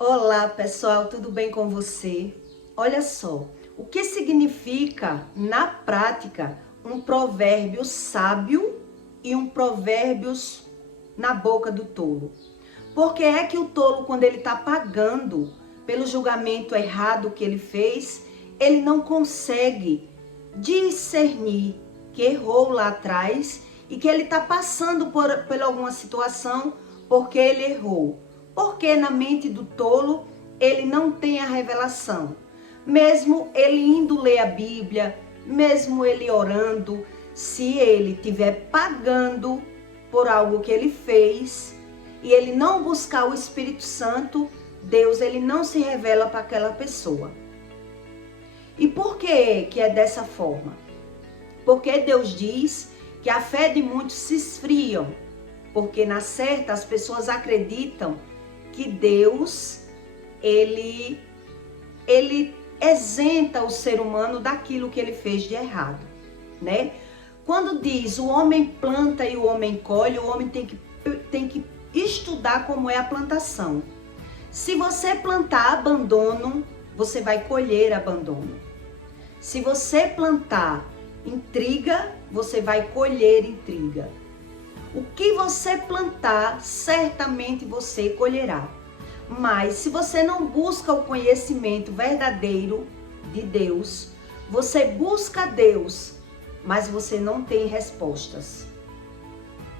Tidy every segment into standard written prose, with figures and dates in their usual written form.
Olá pessoal, tudo bem com você? Olha só, o que significa na prática um provérbio sábio e um provérbio na boca do tolo? Porque é que o tolo, quando ele está pagando pelo julgamento errado que ele fez, ele não consegue discernir que errou lá atrás e que ele está passando por alguma situação porque ele errou. Porque na mente do tolo ele não tem a revelação. Mesmo ele indo ler a Bíblia, mesmo ele orando, se ele estiver pagando por algo que ele fez e ele não buscar o Espírito Santo, Deus ele não se revela para aquela pessoa. E por que é dessa forma? Porque Deus diz que a fé de muitos se esfriam, porque na certa as pessoas acreditam que Deus, ele isenta o ser humano daquilo que ele fez de errado, né? Quando diz o homem planta e o homem colhe, o homem tem que estudar como é a plantação. Se você plantar abandono, você vai colher abandono. Se você plantar intriga, você vai colher intriga. O que você plantar, certamente você colherá. Mas se você não busca o conhecimento verdadeiro de Deus, você busca Deus, mas você não tem respostas.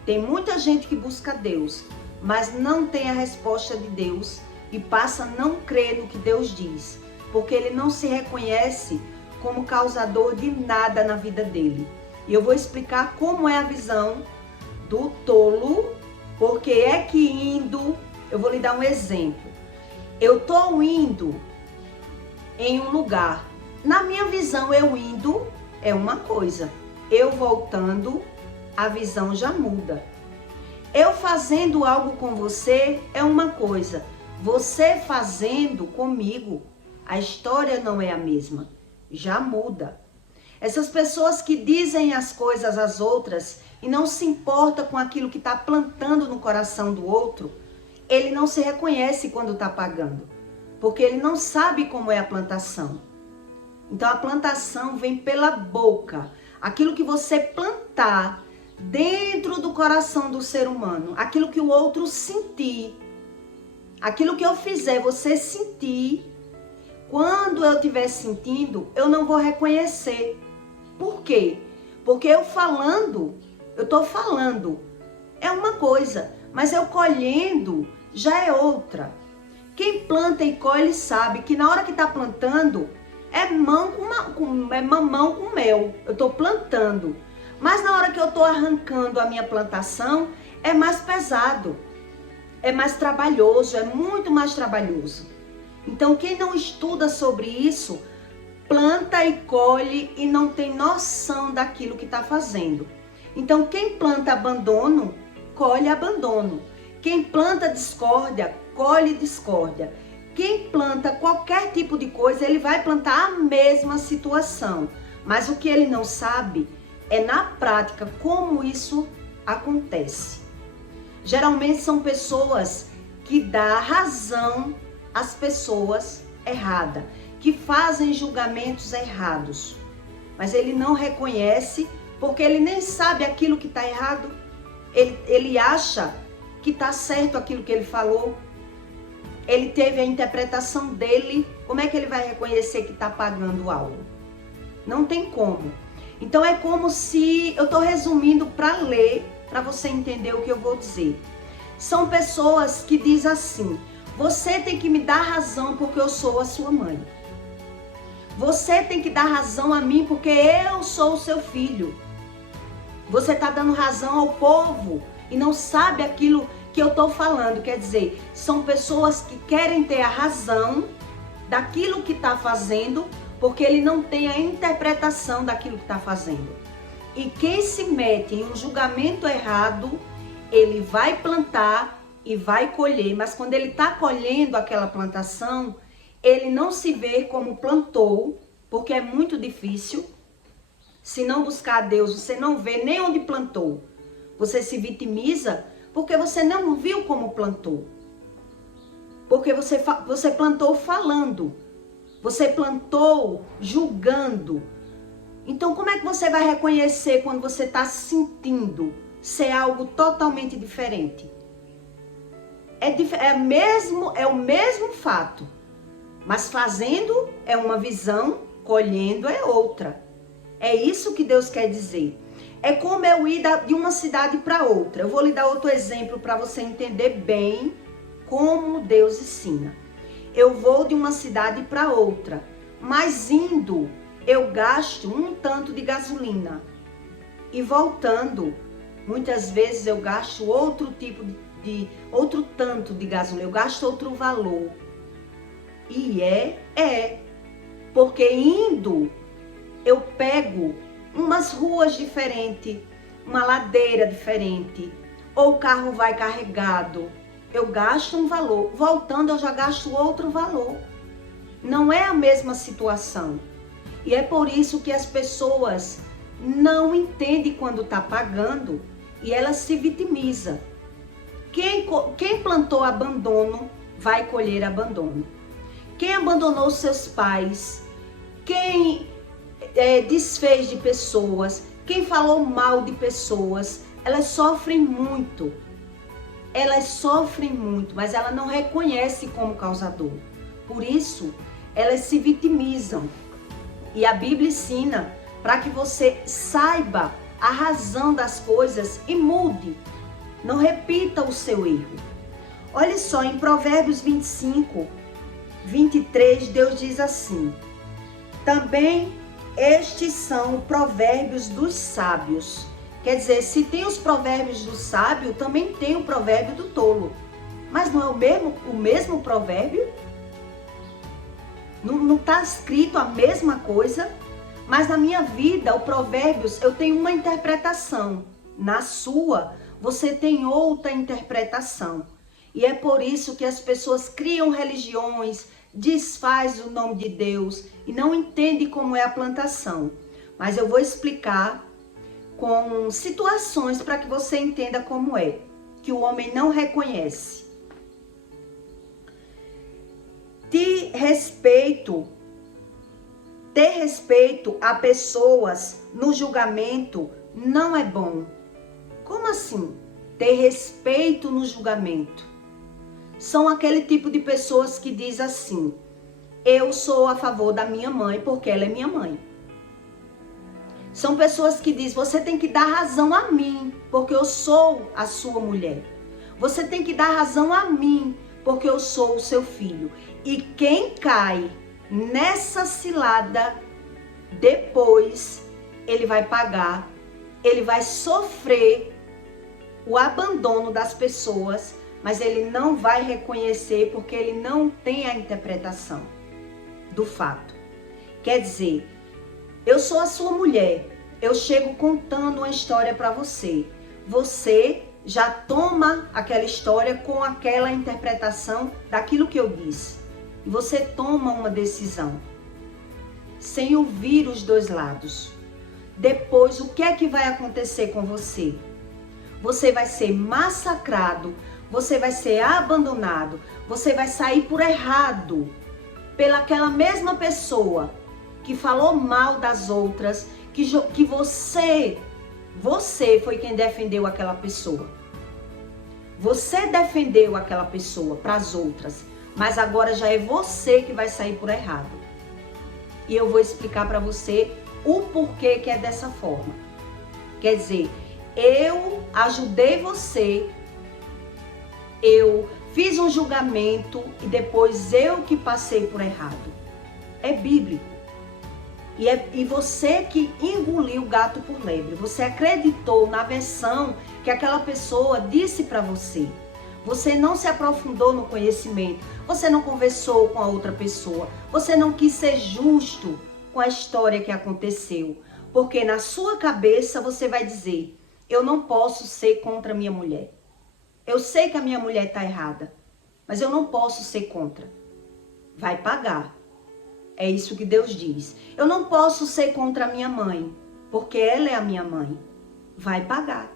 Tem muita gente que busca Deus, mas não tem a resposta de Deus e passa a não crer no que Deus diz, porque ele não se reconhece como causador de nada na vida dele. E eu vou explicar como é a visão do tolo, porque é que indo, eu vou lhe dar um exemplo. Eu tô indo em um lugar, na minha visão eu indo é uma coisa, eu voltando a visão já muda. Eu fazendo algo com você é uma coisa, você fazendo comigo, a história não é a mesma, já muda. Essas pessoas que dizem as coisas às outras e não se importa com aquilo que está plantando no coração do outro, ele não se reconhece quando está pagando, porque ele não sabe como é a plantação. Então a plantação vem pela boca, aquilo que você plantar dentro do coração do ser humano, aquilo que o outro sentir, aquilo que eu fizer você sentir, quando eu estiver sentindo, eu não vou reconhecer. Por quê? Porque eu tô falando, é uma coisa, mas eu colhendo já é outra. Quem planta e colhe sabe que na hora que tá plantando, é mamão com mel, eu tô plantando. Mas na hora que eu tô arrancando a minha plantação, é mais pesado, é mais trabalhoso, é muito mais trabalhoso. Então quem não estuda sobre isso, planta e colhe e não tem noção daquilo que está fazendo. Então quem planta abandono, colhe abandono. Quem planta discórdia, colhe discórdia. Quem planta qualquer tipo de coisa, ele vai plantar a mesma situação. Mas o que ele não sabe é na prática como isso acontece. Geralmente são pessoas que dão razão às pessoas erradas, que fazem julgamentos errados, mas ele não reconhece porque ele nem sabe aquilo que está errado. Ele acha que está certo aquilo que ele falou. Ele teve a interpretação dele. Como é que ele vai reconhecer que está pagando algo? Não tem como. Então é como se, eu estou resumindo para ler, para você entender o que eu vou dizer. São pessoas que dizem assim: você tem que me dar razão porque eu sou a sua mãe. Você tem que dar razão a mim porque eu sou o seu filho. Você está dando razão ao povo e não sabe aquilo que eu estou falando. Quer dizer, são pessoas que querem ter a razão daquilo que está fazendo porque ele não tem a interpretação daquilo que está fazendo. E quem se mete em um julgamento errado, ele vai plantar e vai colher. Mas quando ele está colhendo aquela plantação, ele não se vê como plantou, porque é muito difícil. Se não buscar a Deus, você não vê nem onde plantou. Você se vitimiza porque você não viu como plantou. Porque você plantou falando. Você plantou julgando. Então, como é que você vai reconhecer quando você está sentindo ser algo totalmente diferente? É o mesmo fato, mas fazendo é uma visão, colhendo é outra. É isso que Deus quer dizer. É como eu ir de uma cidade para outra. Eu vou lhe dar outro exemplo para você entender bem como Deus ensina. Eu vou de uma cidade para outra, mas indo eu gasto um tanto de gasolina e voltando, muitas vezes eu gasto outro tanto de gasolina, eu gasto outro valor. E porque indo eu pego umas ruas diferentes, uma ladeira diferente, ou o carro vai carregado, eu gasto um valor, voltando eu já gasto outro valor. Não é a mesma situação. E é por isso que as pessoas não entendem quando está pagando e elas se vitimizam. Quem plantou abandono vai colher abandono. Quem abandonou seus pais, quem desfez de pessoas, quem falou mal de pessoas, elas sofrem muito. Elas sofrem muito, mas ela não reconhece como causador. Por isso, elas se vitimizam. E a Bíblia ensina para que você saiba a razão das coisas e mude. Não repita o seu erro. Olha só, em Provérbios 25, 23, Deus diz assim: também estes são provérbios dos sábios. Quer dizer, se tem os provérbios do sábio, também tem o provérbio do tolo. Mas não é o mesmo provérbio? Não está escrito a mesma coisa? Mas na minha vida, o provérbios, eu tenho uma interpretação. Na sua, você tem outra interpretação. E é por isso que as pessoas criam religiões, desfaz o nome de Deus e não entende como é a plantação. Mas eu vou explicar com situações para que você entenda como é, que o homem não reconhece. Ter respeito a pessoas no julgamento não é bom. Como assim? Ter respeito no julgamento. São aquele tipo de pessoas que diz assim: eu sou a favor da minha mãe porque ela é minha mãe. São pessoas que dizem: você tem que dar razão a mim porque eu sou a sua mulher. Você tem que dar razão a mim porque eu sou o seu filho. E quem cai nessa cilada, depois ele vai pagar, ele vai sofrer o abandono das pessoas, mas ele não vai reconhecer porque ele não tem a interpretação do fato. Quer dizer, eu sou a sua mulher, eu chego contando uma história para você. Você já toma aquela história com aquela interpretação daquilo que eu disse. E você toma uma decisão, sem ouvir os dois lados. Depois, o que é que vai acontecer com você? Você vai ser massacrado, você vai ser abandonado, você vai sair por errado pelaquela mesma pessoa que falou mal das outras, que você foi quem defendeu aquela pessoa. Você defendeu aquela pessoa para as outras, mas agora já é você que vai sair por errado. E eu vou explicar para você o porquê que é dessa forma. Quer dizer, eu ajudei você, eu fiz um julgamento e depois eu que passei por errado. É bíblico. E você que engoliu o gato por lebre. Você acreditou na versão que aquela pessoa disse para você. Você não se aprofundou no conhecimento. Você não conversou com a outra pessoa. Você não quis ser justo com a história que aconteceu. Porque na sua cabeça você vai dizer: eu não posso ser contra a minha mulher. Eu sei que a minha mulher está errada, mas eu não posso ser contra. Vai pagar. É isso que Deus diz. Eu não posso ser contra a minha mãe, porque ela é a minha mãe. Vai pagar.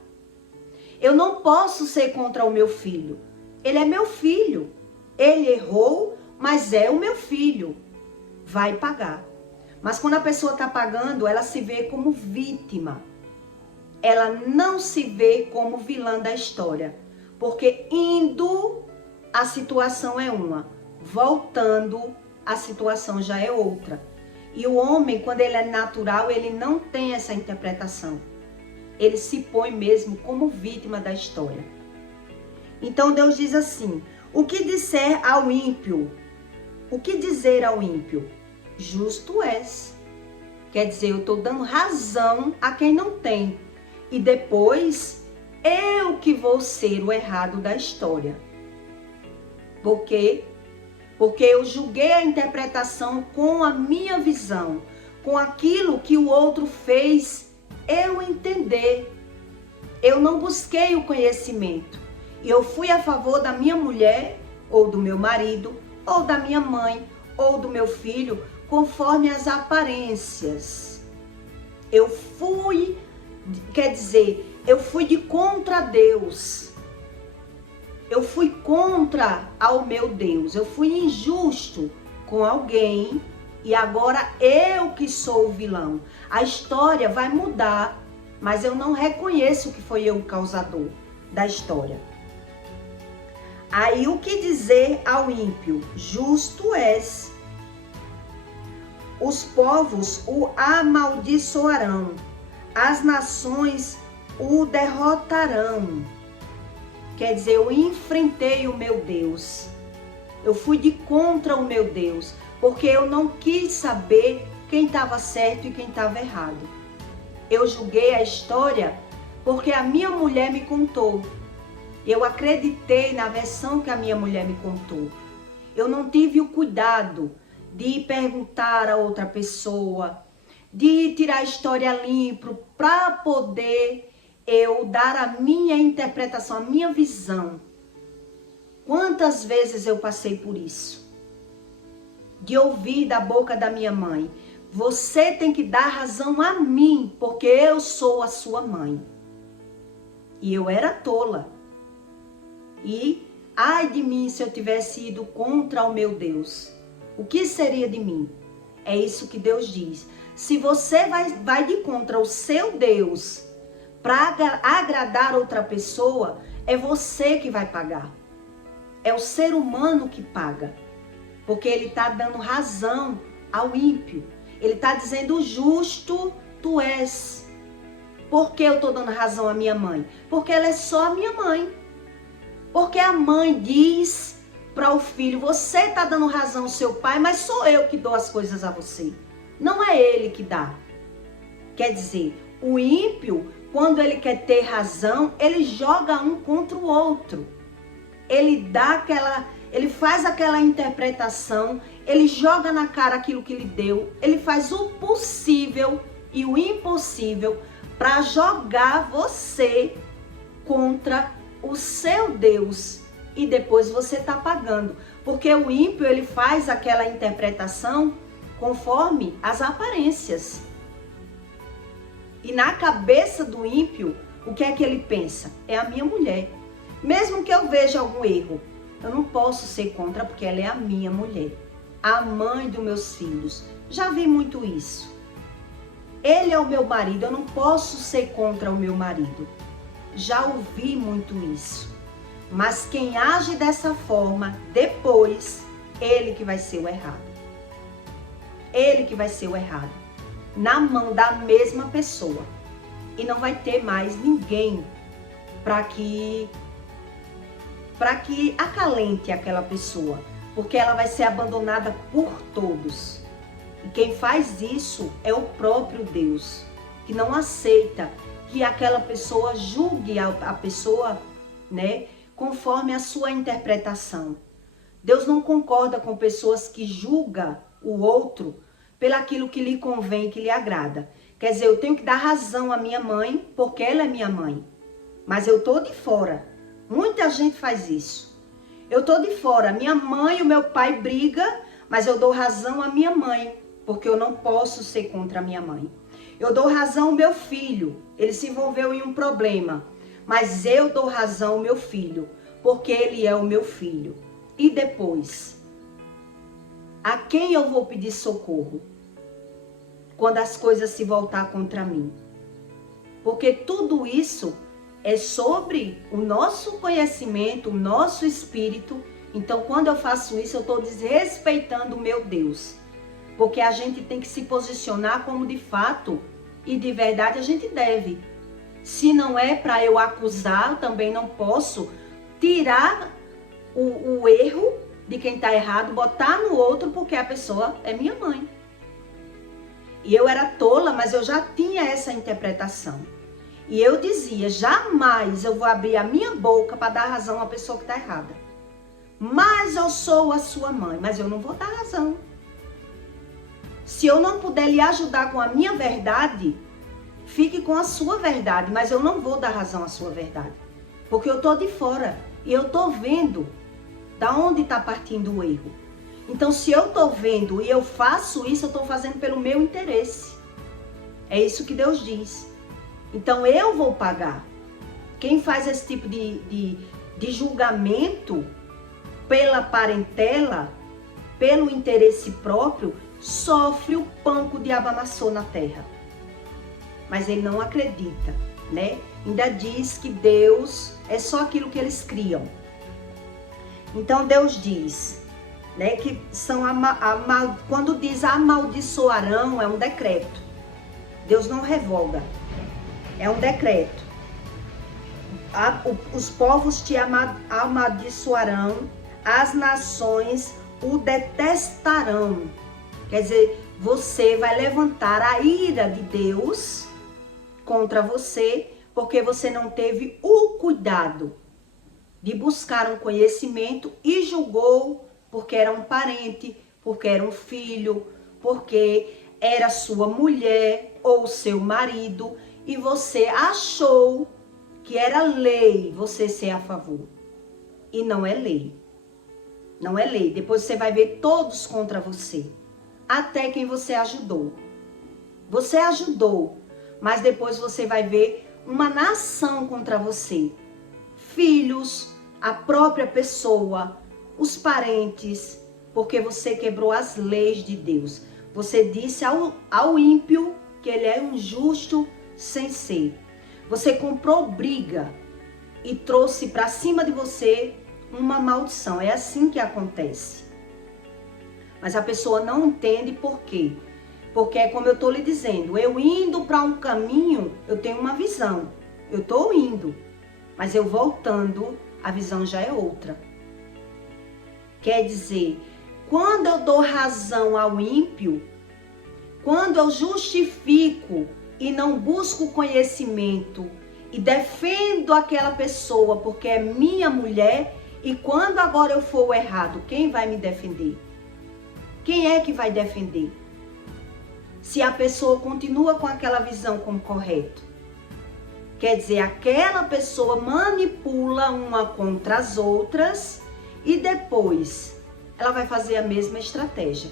Eu não posso ser contra o meu filho. Ele é meu filho. Ele errou, mas é o meu filho. Vai pagar. Mas quando a pessoa está pagando, ela se vê como vítima. Ela não se vê como vilã da história. Porque indo, a situação é uma. Voltando, a situação já é outra. E o homem, quando ele é natural, ele não tem essa interpretação. Ele se põe mesmo como vítima da história. Então Deus diz assim: o que disser ao ímpio? O que dizer ao ímpio? Justo és. Quer dizer, eu estou dando razão a quem não tem. E depois, eu que vou ser o errado da história. Por quê? Porque eu julguei a interpretação com a minha visão, com aquilo que o outro fez eu entender. Eu não busquei o conhecimento. E eu fui a favor da minha mulher, ou do meu marido, ou da minha mãe, ou do meu filho, conforme as aparências. Eu fui de contra Deus. Eu fui contra ao meu Deus. Eu fui injusto com alguém e agora eu que sou o vilão. A história vai mudar, mas eu não reconheço que foi eu o causador da história. Aí o que dizer ao ímpio? Justo és. Os povos o amaldiçoarão, as nações o derrotarão. Quer dizer, eu enfrentei o meu Deus. Eu fui de contra o meu Deus, porque eu não quis saber quem estava certo e quem estava errado. Eu julguei a história porque a minha mulher me contou. Eu acreditei na versão que a minha mulher me contou. Eu não tive o cuidado de perguntar a outra pessoa, de tirar a história limpo para poder eu dar a minha interpretação, a minha visão. Quantas vezes eu passei por isso? De ouvir da boca da minha mãe: você tem que dar razão a mim, porque eu sou a sua mãe. E eu era tola. E ai de mim se eu tivesse ido contra o meu Deus. O que seria de mim? É isso que Deus diz. Se você vai de contra o seu Deus para agradar outra pessoa, é você que vai pagar. É o ser humano que paga. Porque ele está dando razão ao ímpio. Ele está dizendo: justo tu és. Por que eu estou dando razão à minha mãe? Porque ela é só a minha mãe. Porque a mãe diz para o filho: você está dando razão ao seu pai, mas sou eu que dou as coisas a você. Não é ele que dá. Quer dizer, o ímpio, quando ele quer ter razão, ele joga um contra o outro. Ele faz aquela interpretação, ele joga na cara aquilo que lhe deu, ele faz o possível e o impossível para jogar você contra o seu Deus, e depois você está pagando. Porque o ímpio, ele faz aquela interpretação conforme as aparências. E na cabeça do ímpio, o que é que ele pensa? É a minha mulher. Mesmo que eu veja algum erro, eu não posso ser contra porque ela é a minha mulher, a mãe dos meus filhos. Já vi muito isso. Ele é o meu marido, eu não posso ser contra o meu marido. Já ouvi muito isso. Mas quem age dessa forma, depois, ele que vai ser o errado. Ele que vai ser o errado. Na mão da mesma pessoa. E não vai ter mais ninguém para que acalente aquela pessoa. Porque ela vai ser abandonada por todos. E quem faz isso é o próprio Deus. Que não aceita que aquela pessoa julgue a pessoa, né, conforme a sua interpretação. Deus não concorda com pessoas que julgam o outro pelaquilo que lhe convém, que lhe agrada. Quer dizer, eu tenho que dar razão à minha mãe, porque ela é minha mãe. Mas eu tô de fora. Muita gente faz isso. Eu tô de fora. Minha mãe e o meu pai brigam, mas eu dou razão à minha mãe, porque eu não posso ser contra a minha mãe. Eu dou razão ao meu filho, ele se envolveu em um problema, mas eu dou razão ao meu filho, porque ele é o meu filho. E depois? A quem eu vou pedir socorro? Quando as coisas se voltar contra mim. Porque tudo isso é sobre o nosso conhecimento, o nosso espírito. Então, quando eu faço isso, eu estou desrespeitando o meu Deus. Porque a gente tem que se posicionar como de fato e de verdade a gente deve. Se não é para eu acusar, eu também não posso tirar o erro de quem está errado, botar no outro porque a pessoa é minha mãe. E eu era tola, mas eu já tinha essa interpretação. E eu dizia, jamais eu vou abrir a minha boca para dar razão à pessoa que está errada. Mas eu sou a sua mãe, mas eu não vou dar razão. Se eu não puder lhe ajudar com a minha verdade, fique com a sua verdade, mas eu não vou dar razão à sua verdade. Porque eu estou de fora e eu estou vendo da onde está partindo o erro. Então, se eu estou vendo e eu faço isso, eu estou fazendo pelo meu interesse. É isso que Deus diz. Então, eu vou pagar. Quem faz esse tipo de julgamento pela parentela, pelo interesse próprio, sofre o pão que o diabo amassou na terra. Mas ele não acredita, né? Ainda diz que Deus é só aquilo que eles criam. Então, Deus diz... né, que são quando diz amaldiçoarão, é um decreto. Deus não revoga, é um decreto. Os povos te amaldiçoarão, as nações o detestarão. Quer dizer, você vai levantar a ira de Deus contra você, porque você não teve o cuidado de buscar um conhecimento e julgou porque era um parente, porque era um filho, porque era sua mulher ou seu marido, e você achou que era lei você ser a favor. E não é lei. Não é lei. Depois você vai ver todos contra você. Até quem você ajudou. Você ajudou, mas depois você vai ver uma nação contra você. Filhos, a própria pessoa, os parentes, porque você quebrou as leis de Deus. Você disse ao ímpio que ele é um justo sem ser. Você comprou briga e trouxe para cima de você uma maldição. É assim que acontece. Mas a pessoa não entende por quê. Porque é como eu estou lhe dizendo, eu indo para um caminho, eu tenho uma visão. Eu estou indo, mas eu voltando, a visão já é outra. Quer dizer, quando eu dou razão ao ímpio, quando eu justifico e não busco conhecimento e defendo aquela pessoa porque é minha mulher, e quando agora eu for o errado, quem vai me defender? Quem é que vai defender? Se a pessoa continua com aquela visão como correto. Quer dizer, aquela pessoa manipula uma contra as outras e depois ela vai fazer a mesma estratégia.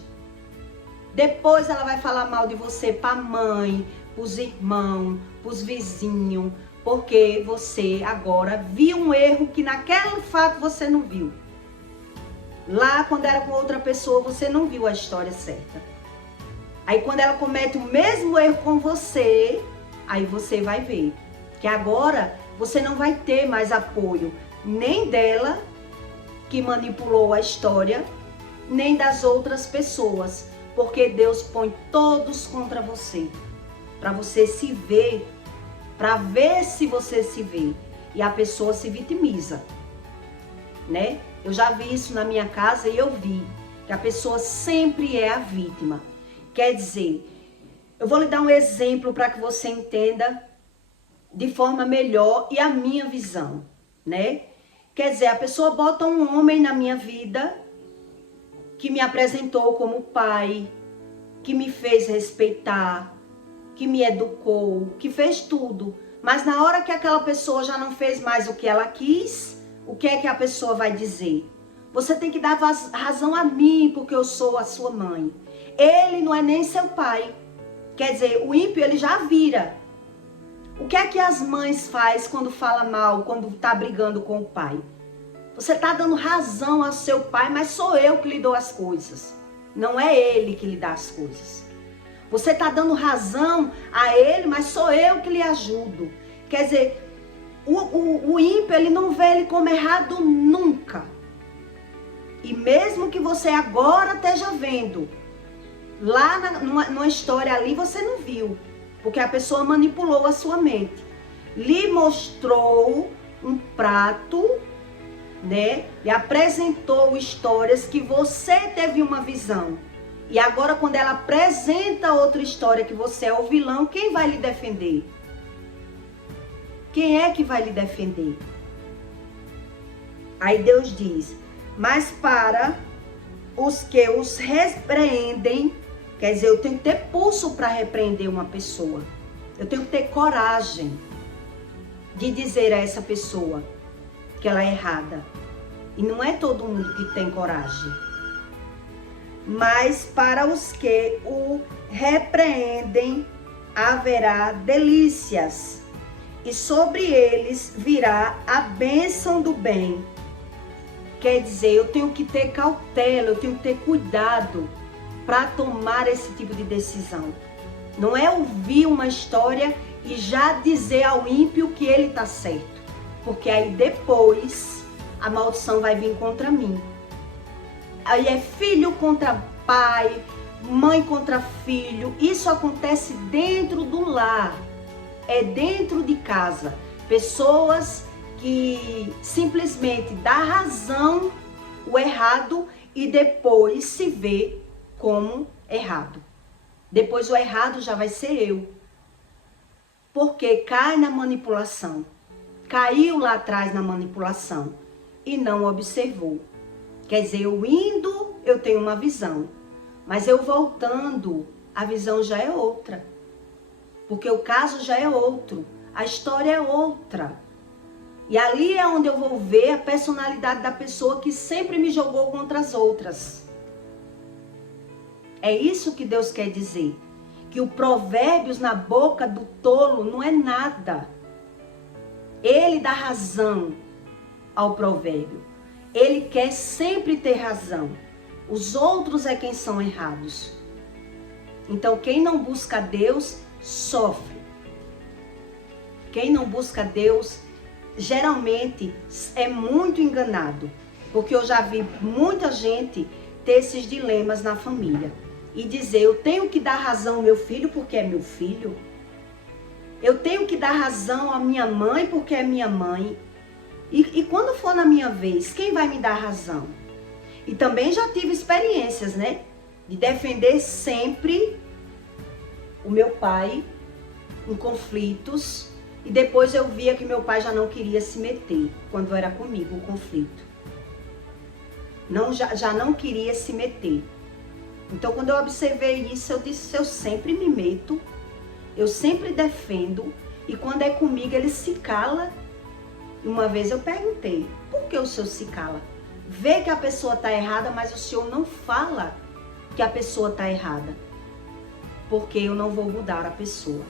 Depois ela vai falar mal de você para a mãe, para os irmãos, para os vizinhos, porque você agora viu um erro que naquele fato você não viu. Lá quando era com outra pessoa você não viu a história certa. Aí quando ela comete o mesmo erro com você, aí você vai ver que agora você não vai ter mais apoio nem dela, que manipulou a história, nem das outras pessoas, porque Deus põe todos contra você, para você se ver, para ver se você se vê, e a pessoa se vitimiza, né? Eu já vi isso na minha casa e eu vi que a pessoa sempre é a vítima. Quer dizer, eu vou lhe dar um exemplo para que você entenda de forma melhor e a minha visão, né? Quer dizer, a pessoa bota um homem na minha vida que me apresentou como pai, que me fez respeitar, que me educou, que fez tudo. Mas na hora que aquela pessoa já não fez mais o que ela quis, o que é que a pessoa vai dizer? Você tem que dar razão a mim, porque eu sou a sua mãe. Ele não é nem seu pai. Quer dizer, o ímpio ele já vira. O que é que as mães fazem quando fala mal, quando tá brigando com o pai? Você está dando razão ao seu pai, mas sou eu que lhe dou as coisas. Não é ele que lhe dá as coisas. Você está dando razão a ele, mas sou eu que lhe ajudo. Quer dizer, o ímpio, ele não vê ele como errado nunca. E mesmo que você agora esteja vendo, lá numa história ali você não viu, porque a pessoa manipulou a sua mente. Lhe mostrou um prato, né? E apresentou histórias que você teve uma visão. E agora quando ela apresenta outra história que você é o vilão, quem vai lhe defender? Quem é que vai lhe defender? Aí Deus diz, mas para os que os repreendem, quer dizer, eu tenho que ter pulso para repreender uma pessoa. Eu tenho que ter coragem de dizer a essa pessoa que ela é errada. E não é todo mundo que tem coragem. Mas para os que o repreendem, haverá delícias, e sobre eles virá a bênção do bem. Quer dizer, eu tenho que ter cautela, eu tenho que ter cuidado para tomar esse tipo de decisão. Não é ouvir uma história e já dizer ao ímpio que ele está certo. Porque aí depois a maldição vai vir contra mim. Aí é filho contra pai, mãe contra filho. Isso acontece dentro do lar. É dentro de casa. Pessoas que simplesmente dá razão o errado e depois se vê como errado. Depois o errado já vai ser eu. Porque cai na manipulação. Caiu lá atrás na manipulação e não observou. Quer dizer, eu indo, eu tenho uma visão. Mas eu voltando, a visão já é outra. Porque o caso já é outro. A história é outra. E ali é onde eu vou ver a personalidade da pessoa que sempre me jogou contra as outras. É isso que Deus quer dizer. Que o provérbios na boca do tolo não é nada. Ele dá razão ao provérbio. Ele quer sempre ter razão. Os outros é quem são errados. Então quem não busca Deus sofre. Quem não busca Deus geralmente é muito enganado. Porque eu já vi muita gente ter esses dilemas na família. E dizer, eu tenho que dar razão ao meu filho porque é meu filho. Eu tenho que dar razão à minha mãe porque é minha mãe. E quando for na minha vez, quem vai me dar razão? E também já tive experiências, né? De defender sempre o meu pai em conflitos. E depois eu via que meu pai já não queria se meter quando era comigo o conflito. Já não queria se meter. Então quando eu observei isso, eu disse, eu sempre me meto, eu sempre defendo. E quando é comigo, ele se cala. E uma vez eu perguntei, por que o senhor se cala? Vê que a pessoa está errada, mas o senhor não fala que a pessoa está errada. Porque eu não vou mudar a pessoa.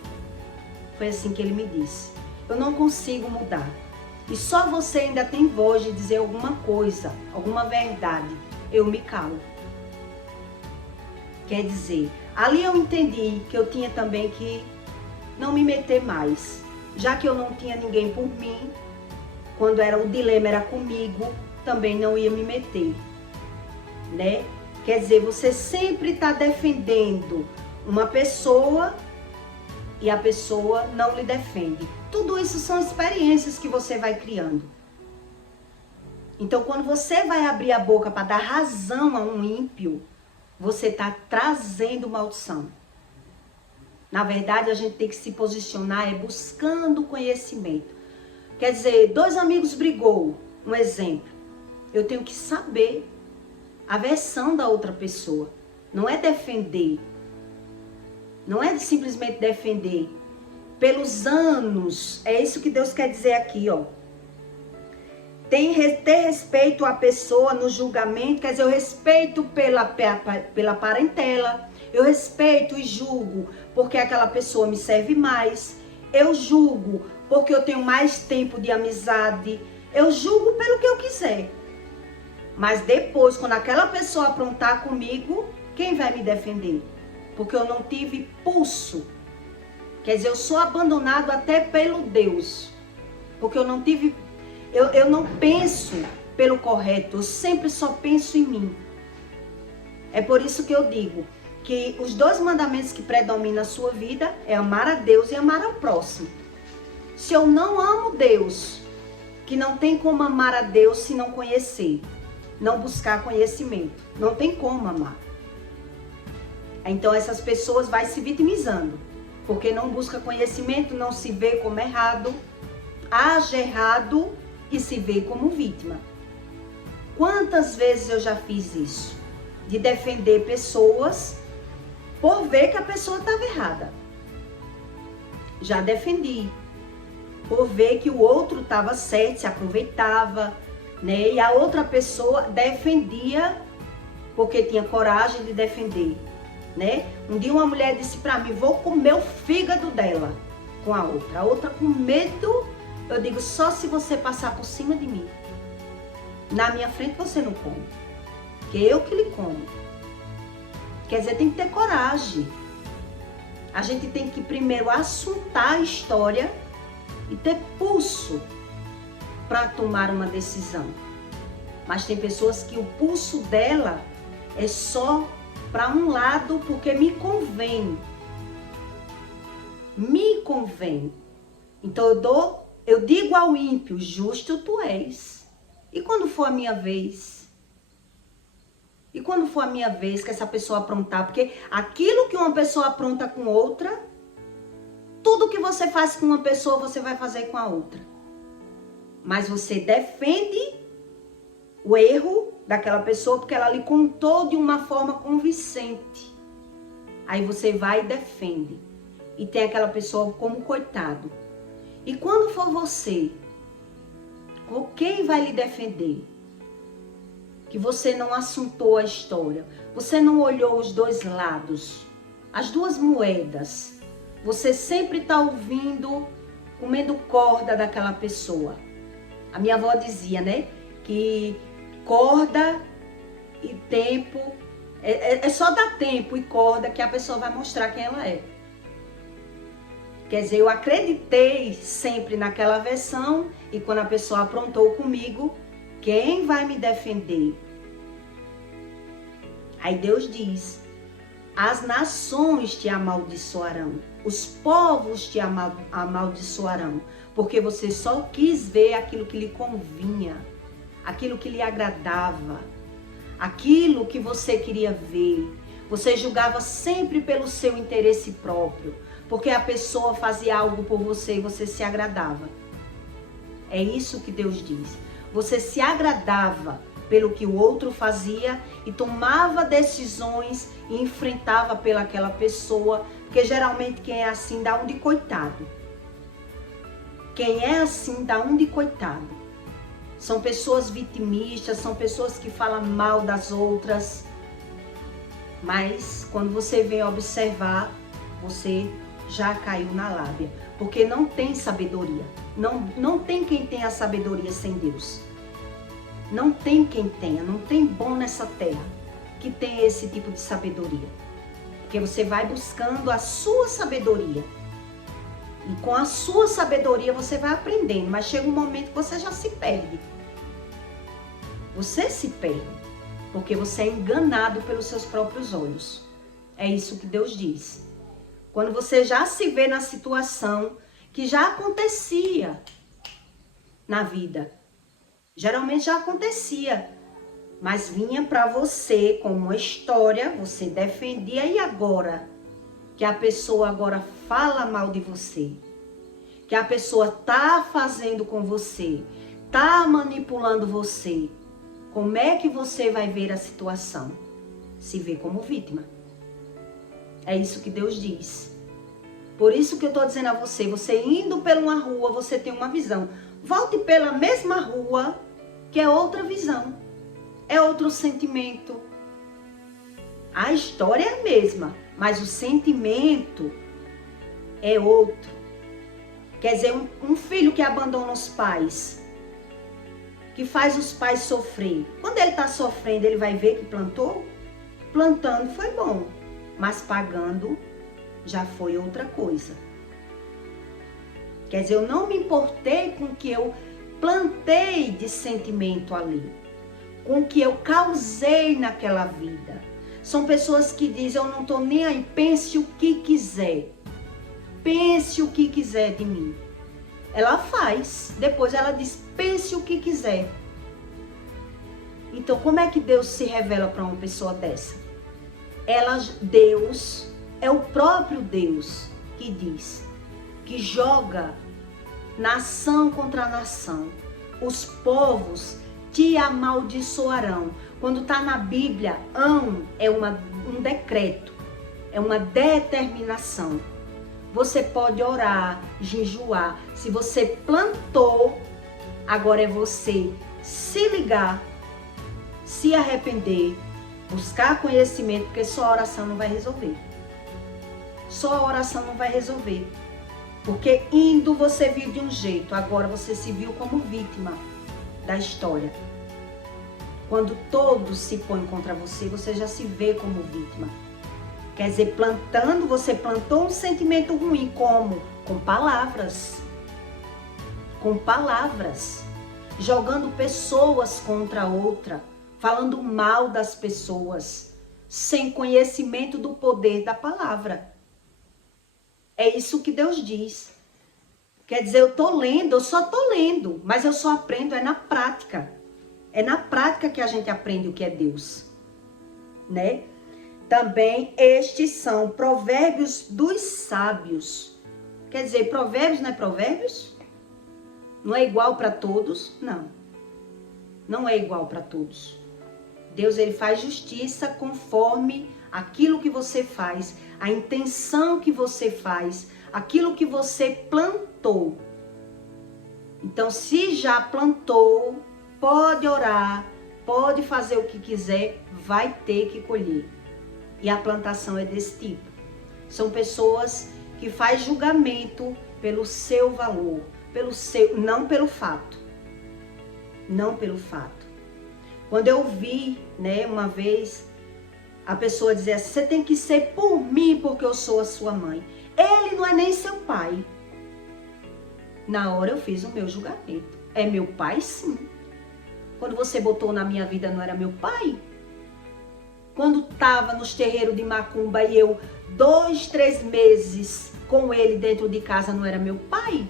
Foi assim que ele me disse. Eu não consigo mudar. E só você ainda tem voz de dizer alguma coisa, alguma verdade. Eu me calo. Quer dizer, ali eu entendi que eu tinha também que não me meter mais. Já que eu não tinha ninguém por mim, quando o dilema era comigo, também não ia me meter, né? Quer dizer, você sempre está defendendo uma pessoa e a pessoa não lhe defende. Tudo isso são experiências que você vai criando. Então, quando você vai abrir a boca para dar razão a um ímpio, você está trazendo maldição. Na verdade, a gente tem que se posicionar buscando conhecimento. Quer dizer, 2 amigos brigou, um exemplo. Eu tenho que saber a versão da outra pessoa. Não é defender. Não é simplesmente defender. Pelos anos, é isso que Deus quer dizer aqui, ó. Ter respeito à pessoa no julgamento, quer dizer, eu respeito pela parentela, eu respeito e julgo porque aquela pessoa me serve mais, eu julgo porque eu tenho mais tempo de amizade, Eu julgo pelo que eu quiser. Mas depois, quando aquela pessoa aprontar comigo, quem vai me defender? Porque eu não tive pulso. Quer dizer, eu sou abandonado até pelo Deus. Porque eu não tive... Eu não penso pelo correto. Eu sempre só penso em mim. É por isso que eu digo que os 2 mandamentos que predominam na sua vida é amar a Deus e amar ao próximo. Se eu não amo Deus, que não tem como amar a Deus se não conhecer, não buscar conhecimento, não tem como amar. Então essas pessoas vão se vitimizando, porque não busca conhecimento, não se vê como errado, age errado e se vê como vítima. Quantas vezes eu já fiz isso? De defender pessoas por ver que a pessoa estava errada. Já defendi. Por ver que o outro estava certo, se aproveitava, né? E a outra pessoa defendia porque tinha coragem de defender, né? Um dia uma mulher disse pra mim, vou comer o fígado dela com a outra. A outra com medo, eu digo, só se você passar por cima de mim. Na minha frente você não come, porque eu que lhe como. Quer dizer, tem que ter coragem. A gente tem que primeiro assuntar a história e ter pulso para tomar uma decisão. Mas tem pessoas que o pulso dela é só para um lado porque me convém. Me convém. Então eu digo ao ímpio, justo tu és. E quando for a minha vez? E quando for a minha vez que essa pessoa aprontar? Porque aquilo que uma pessoa apronta com outra, tudo que você faz com uma pessoa, você vai fazer com a outra. Mas você defende o erro daquela pessoa porque ela lhe contou de uma forma convincente. Aí você vai e defende. E tem aquela pessoa como coitado. E quando for você, quem vai lhe defender? Que você não assuntou a história. Você não olhou os 2 lados. As 2 moedas. Você sempre está ouvindo, comendo corda daquela pessoa. A minha avó dizia, né? Que corda e tempo... É só dar tempo e corda que a pessoa vai mostrar quem ela é. Quer dizer, eu acreditei sempre naquela versão e quando a pessoa aprontou comigo, quem vai me defender? Aí Deus diz, as nações te amaldiçoarão, os povos te amaldiçoarão, porque você só quis ver aquilo que lhe convinha, aquilo que lhe agradava, aquilo que você queria ver. Você julgava sempre pelo seu interesse próprio, porque a pessoa fazia algo por você e você se agradava. É isso que Deus diz. Você se agradava pelo que o outro fazia e tomava decisões e enfrentava pelaquela pessoa, porque geralmente quem é assim dá um de coitado. Quem é assim dá um de coitado. São pessoas vitimistas, são pessoas que falam mal das outras. Mas quando você vem observar, você já caiu na lábia, porque não tem sabedoria. Não tem quem tenha sabedoria sem Deus. Não tem quem tenha, não tem bom nessa terra que tenha esse tipo de sabedoria. Porque você vai buscando a sua sabedoria. E com a sua sabedoria você vai aprendendo, mas chega um momento que você já se perde. Você se perde, porque você é enganado pelos seus próprios olhos. É isso que Deus diz. Quando você já se vê na situação que já acontecia na vida. Geralmente já acontecia, mas vinha para você como uma história, você defendia, e agora? Que a pessoa agora fala mal de você, que a pessoa tá fazendo com você, tá manipulando você. Como é que você vai ver a situação? Se vê como vítima. É isso que Deus diz. Por isso que eu tô dizendo a você, você indo por uma rua, você tem uma visão. Volte pela mesma rua, que é outra visão. É outro sentimento. A história é a mesma, mas o sentimento é outro. Quer dizer, um filho que abandona os pais. que faz os pais sofrer. Quando ele está sofrendo, ele vai ver que plantou? Plantando foi bom, mas pagando já foi outra coisa. Quer dizer, eu não me importei com o que eu plantei de sentimento ali, com o que eu causei naquela vida. São pessoas que dizem, eu não estou nem aí, pense o que quiser. Pense o que quiser de mim. Ela faz, depois ela diz, pense o que quiser. Então, como é que Deus se revela para uma pessoa dessa? Deus é o próprio Deus que diz, que joga nação contra nação. Os povos te amaldiçoarão. Quando está na Bíblia, é um decreto, é uma determinação. Você pode orar, jejuar. Se você plantou, agora é você se ligar, se arrepender, buscar conhecimento, porque só a oração não vai resolver. Só a oração não vai resolver. Porque indo você viu de um jeito, agora você se viu como vítima da história. Quando todos se põem contra você, você já se vê como vítima. Quer dizer, plantando, você plantou um sentimento ruim. Como? Com palavras. Com palavras. Jogando pessoas contra outra. Falando mal das pessoas. Sem conhecimento do poder da palavra. É isso que Deus diz. Quer dizer, eu só tô lendo. Mas eu só aprendo na prática. É na prática que a gente aprende o que é Deus. Né? Também estes são provérbios dos sábios. Quer dizer, provérbios não é provérbios? Não é igual para todos? Não. Não é igual para todos. Deus, ele faz justiça conforme aquilo que você faz, a intenção que você faz, aquilo que você plantou. Então, se já plantou, pode orar, pode fazer o que quiser, vai ter que colher. E a plantação é desse tipo. São pessoas que fazem julgamento pelo seu valor, não pelo fato. Não pelo fato. Quando eu vi, uma vez, a pessoa dizer assim, você tem que ser por mim porque eu sou a sua mãe. Ele não é nem seu pai. Na hora eu fiz o meu julgamento. É meu pai, sim. Quando você botou na minha vida, não era meu pai? Quando estava nos terreiros de macumba e eu 2, 3 meses com ele dentro de casa, não era meu pai?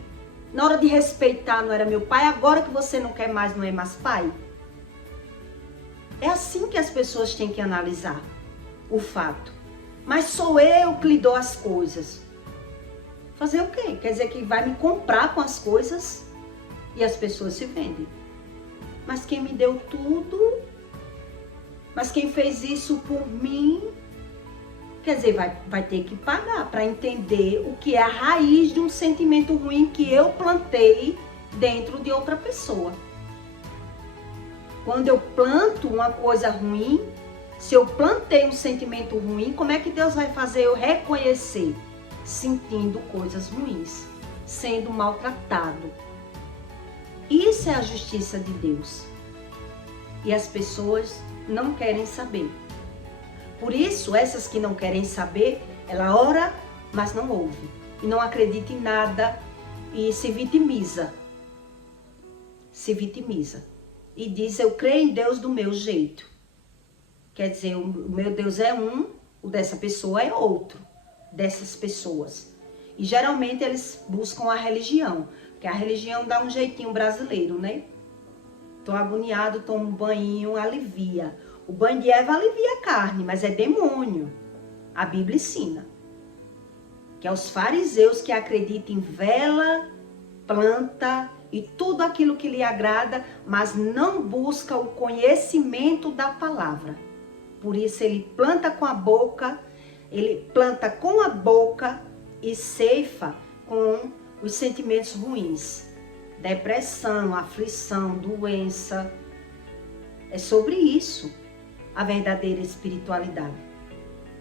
Na hora de respeitar, não era meu pai? Agora que você não quer mais, não é mais pai? É assim que as pessoas têm que analisar o fato. Mas sou eu que lhe dou as coisas. Fazer o quê? Quer dizer que vai me comprar com as coisas e as pessoas se vendem. Mas quem me deu tudo... Mas quem fez isso por mim, quer dizer, vai ter que pagar para entender o que é a raiz de um sentimento ruim que eu plantei dentro de outra pessoa. Quando eu planto uma coisa ruim, se eu plantei um sentimento ruim, como é que Deus vai fazer eu reconhecer? Sentindo coisas ruins, sendo maltratado. Isso é a justiça de Deus. E as pessoas não querem saber. Por isso, essas que não querem saber, ela ora, mas não ouve. E não acredita em nada e se vitimiza. Se vitimiza. E diz, eu creio em Deus do meu jeito. Quer dizer, o meu Deus é um, o dessa pessoa é outro. Dessas pessoas. E geralmente eles buscam a religião. Porque a religião dá um jeitinho brasileiro, né? Tô agoniado, tomo um banho, alivia. O banho de Eva alivia a carne, mas é demônio. A Bíblia ensina. Que é os fariseus que acreditam em vela, planta e tudo aquilo que lhe agrada, mas não busca o conhecimento da palavra. Por isso ele planta com a boca, e ceifa com os sentimentos ruins. Depressão, aflição, doença. É sobre isso a verdadeira espiritualidade,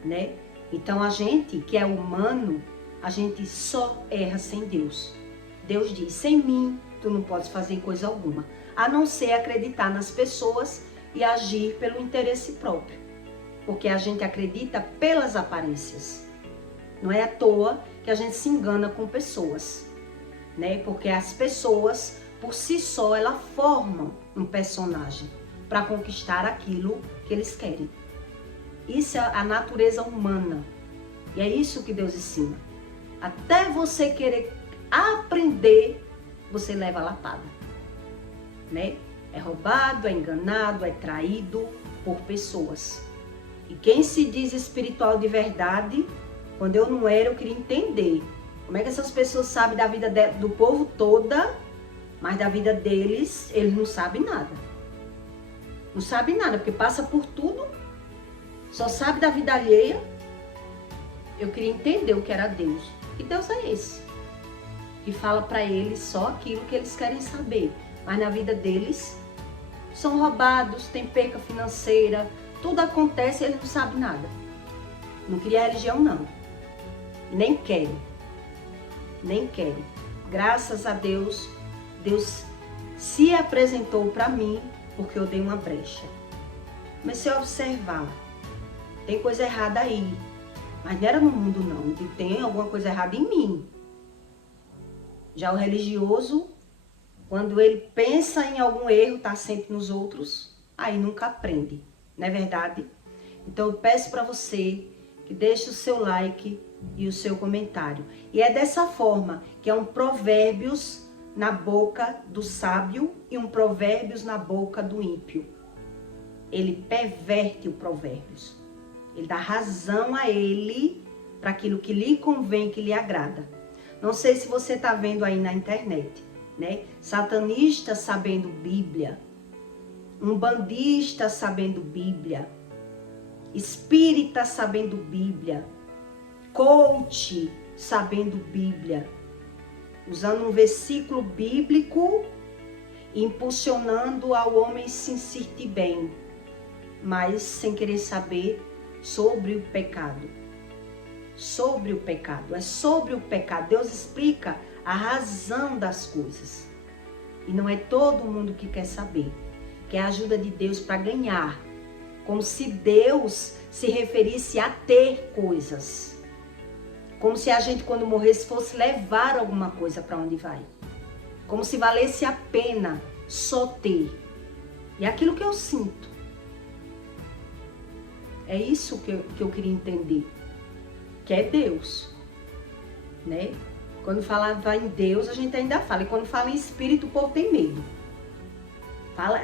né? Então a gente que é humano, a gente só erra sem Deus. Deus diz, sem mim tu não podes fazer coisa alguma. a não ser acreditar nas pessoas e agir pelo interesse próprio. Porque a gente acredita pelas aparências. Não é à toa que a gente se engana com pessoas, né? Porque as pessoas, por si só, elas formam um personagem para conquistar aquilo que eles querem. Isso é a natureza humana. E é isso que Deus ensina. Até você querer aprender, você leva a lapada, né? É roubado, é enganado, é traído por pessoas. E quem se diz espiritual de verdade, quando eu não era, eu queria entender como é que essas pessoas sabem da vida do povo toda, mas da vida deles, eles não sabem nada. Não sabem nada, porque passa por tudo, só sabe da vida alheia. Eu queria entender o que era Deus. E Deus é esse, que fala para eles só aquilo que eles querem saber. Mas na vida deles, são roubados, tem perca financeira, tudo acontece e eles não sabem nada. Não queria religião, não. Nem quero. Nem quero. Graças a Deus, Deus se apresentou para mim porque eu dei uma brecha. Comecei a observar. Tem coisa errada aí. Mas não era no mundo, não. Tem alguma coisa errada em mim. Já o religioso, quando ele pensa em algum erro, está sempre nos outros, aí nunca aprende. Não é verdade? Então eu peço para você que deixe o seu like e o seu comentário. E é dessa forma que é um provérbios na boca do sábio e um provérbios na boca do ímpio. Ele perverte o provérbios. Ele dá razão a ele para aquilo que lhe convém, que lhe agrada. Não sei se você está vendo aí na internet, né? Satanista sabendo Bíblia, umbandista sabendo Bíblia, espírita sabendo Bíblia, coach sabendo Bíblia, usando um versículo bíblico, impulsionando ao homem se sentir bem, mas sem querer saber sobre o pecado. Sobre o pecado, é sobre o pecado. Deus explica a razão das coisas. E não é todo mundo que quer saber. Quer a ajuda de Deus para ganhar. Como se Deus se referisse a ter coisas. Como se a gente, quando morresse, fosse levar alguma coisa para onde vai. Como se valesse a pena só ter. E é aquilo que eu sinto. É isso que eu queria entender. Que é Deus. Né? Quando falava em Deus, a gente ainda fala. E quando fala em espírito, o povo tem medo.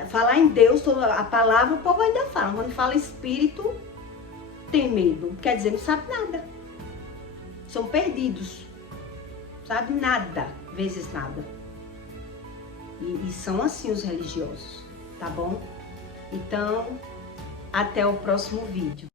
Falar em Deus, a palavra, o povo ainda fala. Quando fala em espírito, tem medo. Quer dizer, não sabe nada. São perdidos. Não sabe nada, vezes nada. E são assim os religiosos, tá bom? Então, até o próximo vídeo.